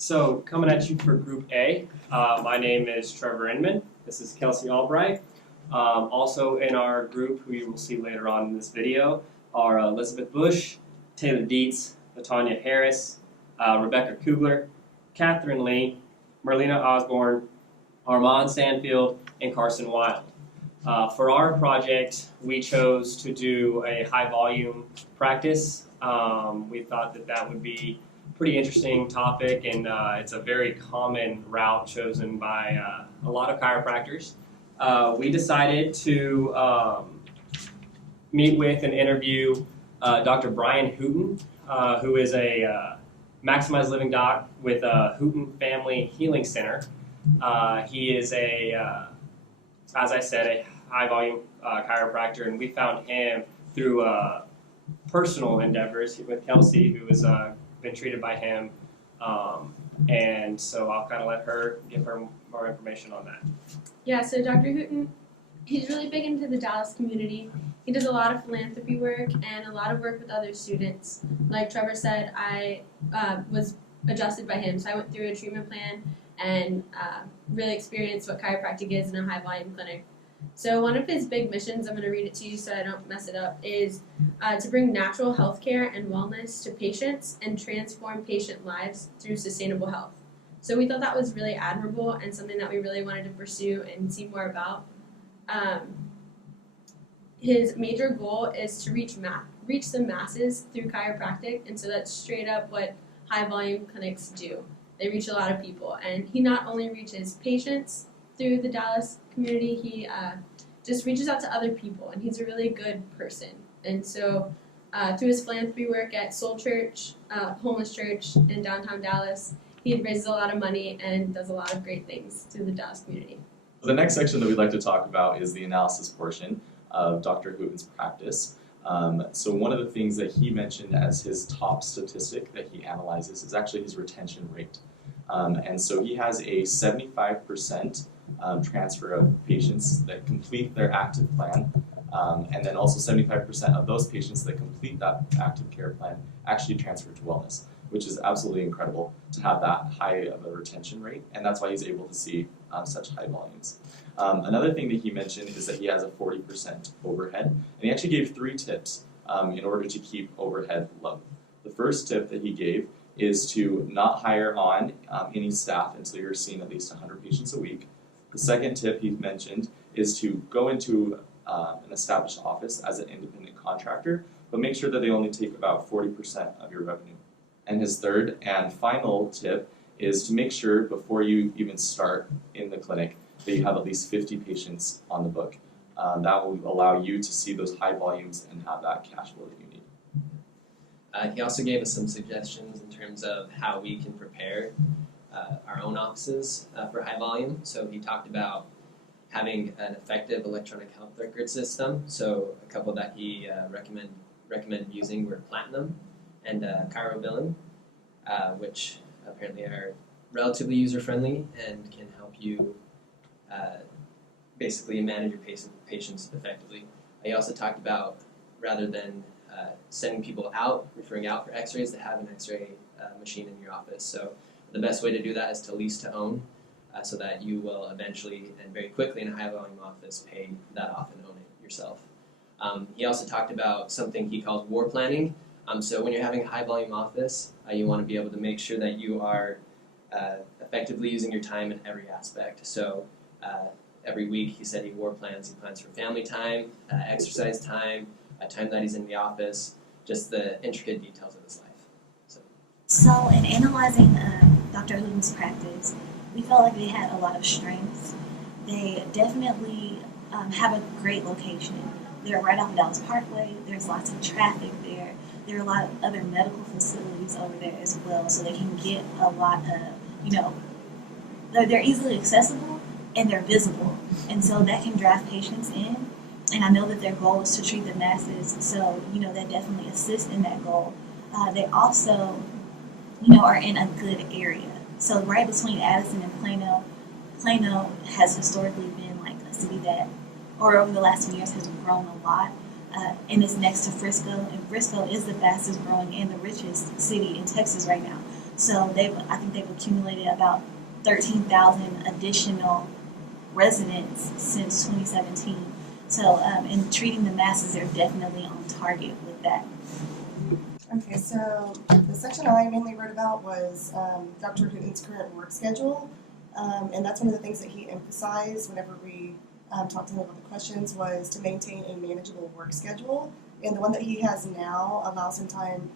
So coming at you for Group A, my name is Trevor Inman. This is Kelsey Albright. Also in our group, who you will see later on in this video, are Elizabeth Bush, Taylor Dietz, Latanya Harris, Rebecca Kugler, Catherine Lee, Marlena Osborne, Armand Sandfield, and Carson Wild. For our project, we chose to do a high volume practice. We thought that would be pretty interesting topic, and it's a very common route chosen by a lot of chiropractors. We decided to meet with and interview Dr. Brian Hooten, who is a Maximized Living Doc with Hooten Family Healing Center. He is as I said, a high volume chiropractor, and we found him through personal endeavors with Kelsey, who has been treated by him, and so I'll kind of give her more information on that. Yeah, so Dr. Hooten, he's really big into the Dallas community. He does a lot of philanthropy work and a lot of work with other students. Like Trevor said, I was adjusted by him, so I went through a treatment plan and really experienced what chiropractic is in a high volume clinic. So one of his big missions, I'm going to read it to you so I don't mess it up, is to bring natural health care and wellness to patients and transform patient lives through sustainable health. So we thought that was really admirable and something that we really wanted to pursue and see more about. His major goal is to reach the masses through chiropractic, and so that's straight up what high volume clinics do. They reach a lot of people, and he not only reaches patients through the Dallas community, he just reaches out to other people, and he's a really good person. And so through his philanthropy work at Soul Church, homeless church in downtown Dallas, he raises a lot of money and does a lot of great things through the Dallas community. The next section that we'd like to talk about is the analysis portion of Dr. Hooten's practice. So one of the things that he mentioned as his top statistic that he analyzes is actually his retention rate. And so he has a 75% transfer of patients that complete their active plan, and then also 75% of those patients that complete that active care plan actually transfer to wellness, which is absolutely incredible to have that high of a retention rate, and that's why he's able to see such high volumes. Another thing that he mentioned is that he has a 40% overhead, and he actually gave 3 tips in order to keep overhead low. The first tip that he gave is to not hire on any staff until you're seeing at least 100 patients a week. The second tip he mentioned is to go into an established office as an independent contractor, but make sure that they only take about 40% of your revenue. And his third and final tip is to make sure before you even start in the clinic that you have at least 50 patients on the book. That will allow you to see those high volumes and have that cash flow that you need. He also gave us some suggestions in terms of how we can prepare our own offices for high volume. So he talked about having an effective electronic health record system. So a couple that he recommended using were Platinum and ChiroBilling, which apparently are relatively user-friendly and can help you basically manage your patients effectively. He also talked about, rather than sending people out, referring out for x-rays, to have an x-ray machine in your office. So the best way to do that is to lease to own, so that you will eventually and very quickly in a high volume office pay that off and own it yourself. He also talked about something he calls war planning. So when you're having a high volume office, you want to be able to make sure that you are effectively using your time in every aspect. So every week he said he plans for family time, exercise time, time that he's in the office, just the intricate details of his life. So in analyzing Dr. Hooten's practice, we felt like they had a lot of strengths. They definitely have a great location. They're right off Dallas Parkway. There's lots of traffic there. There are a lot of other medical facilities over there as well, so they can get a lot of, they're easily accessible and they're visible. And so that can drive patients in. And I know that their goal is to treat the masses, so, that definitely assists in that goal. They also, are in a good area. So right between Addison and Plano has historically been like a city that, or over the last few years, has grown a lot. And it's next to Frisco, and Frisco is the fastest growing and the richest city in Texas right now. So I think they've accumulated about 13,000 additional residents since 2017. So in treating the masses, they're definitely on target with that. Okay, so the section I mainly wrote about was Dr. Hooten's current work schedule, and that's one of the things that he emphasized whenever we talked to him about the questions was to maintain a manageable work schedule, and the one that he has now allows him time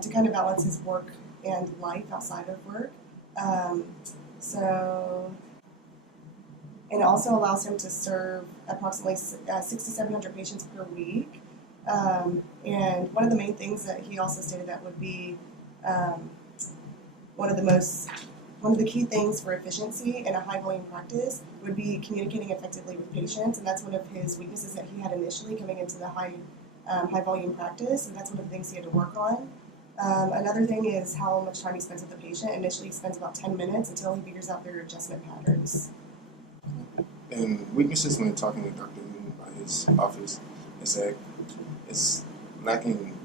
to kind of balance his work and life outside of work. And it also allows him to serve approximately 600 to 700 patients per week. And one of the main things that he also stated that would be one of the key things for efficiency in a high volume practice would be communicating effectively with patients, and that's one of his weaknesses that he had initially coming into the high volume practice, and that's one of the things he had to work on. Another thing is how much time he spends with the patient. Initially, he spends about 10 minutes until he figures out their adjustment patterns. And weaknesses when talking with Dr. Hooten by his office is that it's lacking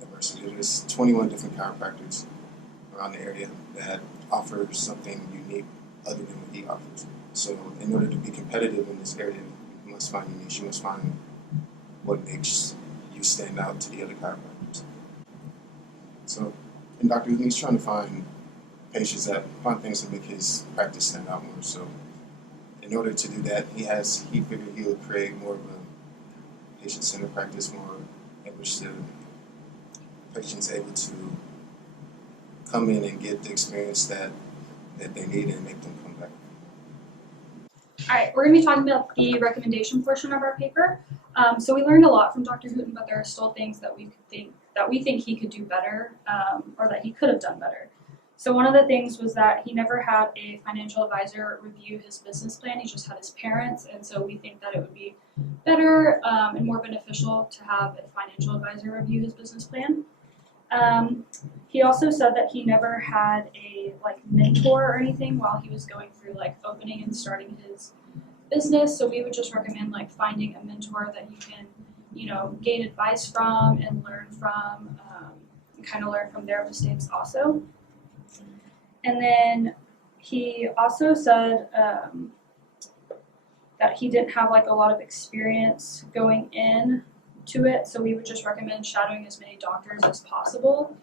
diversity. There's 21 different chiropractors around the area that offer something unique other than what he offers. So in order to be competitive in this area, you must find your niche. You must find what makes you stand out to the other chiropractors. So in Dr. Hooten, he's trying to find things that make his practice stand out more. So in order to do that, he figured he would create more of a patient-centered practice, more in which the patient's able to come in and get the experience that they need and make them come back. All right, we're going to be talking about the recommendation portion of our paper. So we learned a lot from Dr. Hooten, but there are still things that we think he could do better, or that he could have done better. So one of the things was that he never had a financial advisor review his business plan. He just had his parents, and so we think that it would be better and more beneficial to have a financial advisor review his business plan. He also said that he never had a mentor or anything while he was going through opening and starting his business. So we would just recommend finding a mentor that you can gain advice from and learn from, and kind of learn from their mistakes also. And then he also said that he didn't have a lot of experience going in to it, so we would just recommend shadowing as many doctors as possible,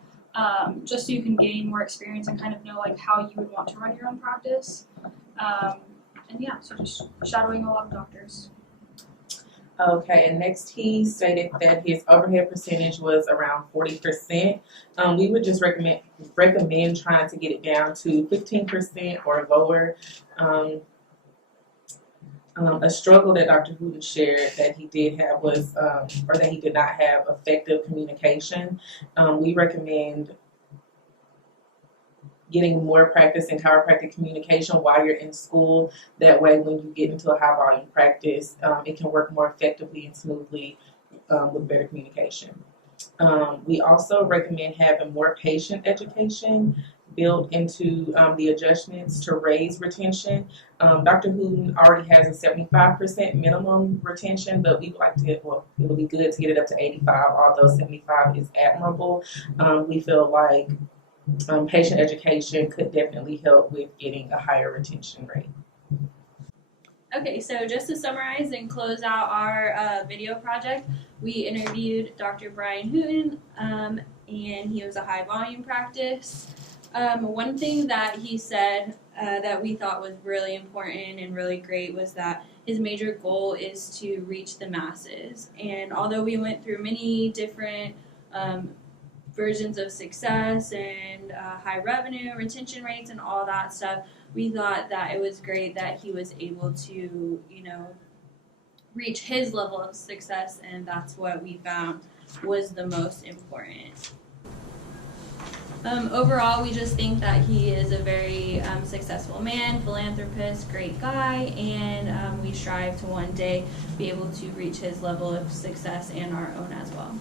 just so you can gain more experience and kind of know how you would want to run your own practice. And yeah, so just shadowing a lot of doctors. Okay, and next he stated that his overhead percentage was around 40%. We would just recommend trying to get it down to 15% or lower. A struggle that Dr. Hooten shared that he did have was, or that he did not have effective communication. We recommend getting more practice in chiropractic communication while you're in school. That way, when you get into a high volume practice, it can work more effectively and smoothly with better communication. We also recommend having more patient education built into the adjustments to raise retention. Dr. Hooten already has a 75% minimum retention, but we would like to, well, it would be good to get it up to 85, although 75 is admirable. We feel like patient education could definitely help with getting a higher retention rate. Okay, so just to summarize and close out our video project, we interviewed Dr. Brian Hooten, and he was a high volume practice. One thing that he said that we thought was really important and really great was that his major goal is to reach the masses. And although we went through many different versions of success and high revenue, retention rates, and all that stuff, we thought that it was great that he was able to, reach his level of success, and that's what we found was the most important. Overall, we just think that he is a very successful man, philanthropist, great guy, and we strive to one day be able to reach his level of success and our own as well.